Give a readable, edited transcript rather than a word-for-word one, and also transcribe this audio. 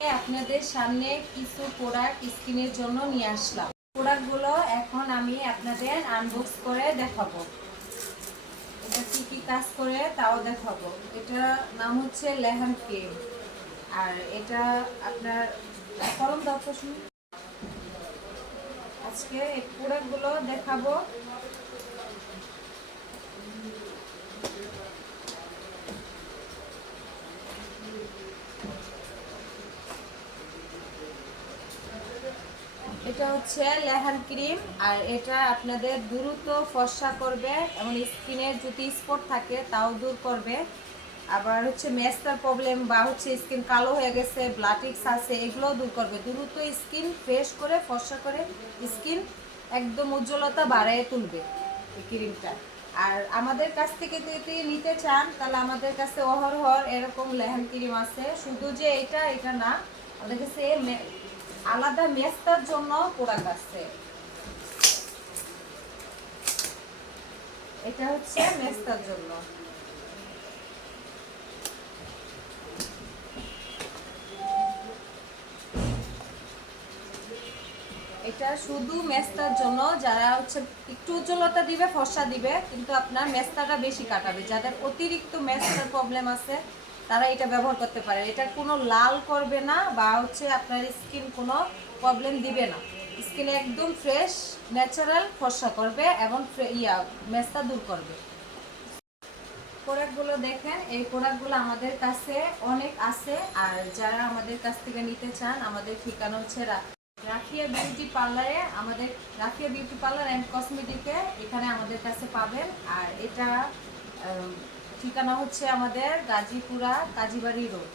আপনাদের সামনে কিছু প্রোডাক্ট স্কিনের জন্য নিয়ে আসলাম। প্রোডাক্টগুলো এখন আমি আপনাদের আনবক্স করে দেখাবো। এটা কি কি কাজ করে তাও দেখাবো। এটা নাম হচ্ছে লেহান ক্রিম, আর এটা আপনার গরম দরকার। আজকে এই প্রোডাক্টগুলো দেখাবো। এটা হচ্ছে লেহান ক্রিম, আর এটা আপনাদের দ্রুত ফর্সা করবে এবং স্কিনের যদি স্পট থাকে তাও দূর করবে। আবার হচ্ছে মেস্টার প্রবলেম বা হচ্ছে স্কিন কালো হয়ে গেছে, ব্লাটিক্স আছে, এগুলোও দূর করবে। দ্রুত স্কিন ফ্রেশ করে ফর্সা করে স্কিন একদম উজ্জ্বলতা বাড়ায় তুলবে এই ক্রিমটা। আর আমাদের কাছ থেকে যদি নিতে চান তাহলে আমাদের কাছে অহরহর এরকম লেহান ক্রিম আছে। শুধু যে এটা না, আমাদের কাছে আলাদা মেস্তার জন্য প্রোডাক্ট আছে। এটা হচ্ছে মেস্তার জন্য। এটা শুধু মেস্তার জন্য, যারা হচ্ছে একটু উজ্জ্বলতা দিবে, ফর্সা দিবে, কিন্তু আপনার মেস্তাটা বেশি কাটাবে। যাদের অতিরিক্ত মেস্তার প্রবলেম আছে তারা এটা ব্যবহার করতে পারে। এটা কোনো লাল করবে না বা হচ্ছে আপনার স্কিন কোনো প্রবলেম দিবে না। স্কিন একদম ফ্রেশ ন্যাচারাল ফর্সা করবে এবং মেস্তা দূর করবে। প্রোডাক্টগুলো দেখেন, এই প্রোডাক্টগুলো আমাদের কাছে অনেক আছে। আর যারা আমাদের কাছ থেকে নিতে চান, আমাদের ঠিকানা হচ্ছে রাফিয়া বিউটি পার্লারে, আমাদের রাফিয়া বিউটি পার্লার অ্যান্ড কসমেটিকে এখানে আমাদের কাছে পাবেন। আর এটা ঠিকানা হচ্ছে আমাদের গাজীপুরা কাজীবাড়ি রোড।